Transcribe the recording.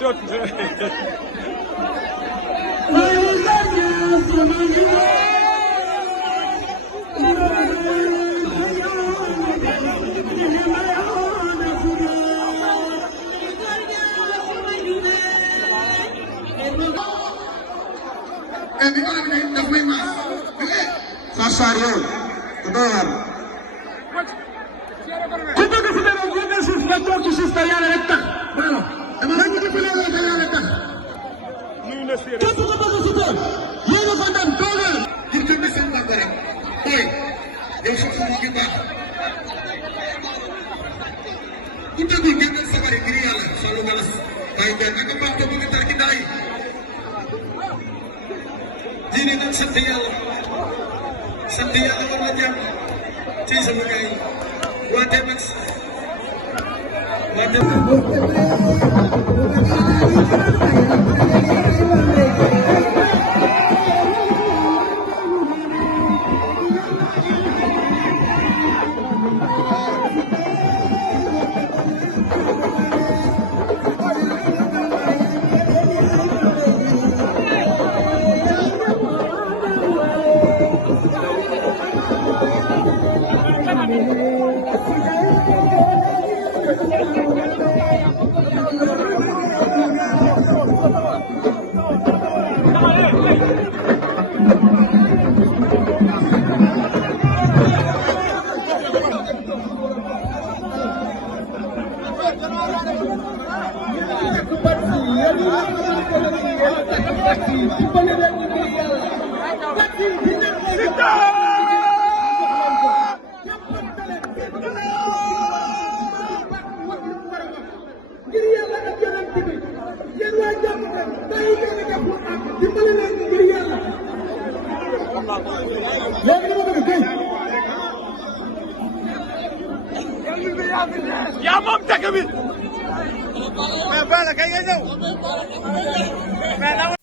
Çok güzel. Sasario, betul. Kita kesudah menggunakan sesuatu khusus tayar letak. Bueno, emang kita pilih tayar letak. Kita kepada kita, yang akan dolar. Kita bisa mengatakan, baik, yang semua kita. Kita bikin sabari kriya lah, selalu galas. Baik dan akan waktu mengetar kita ini. Jadi dan setia berlanjut. Ci sebagai wajib Ya moom dëkk bi mais bala kay nga ñëw mais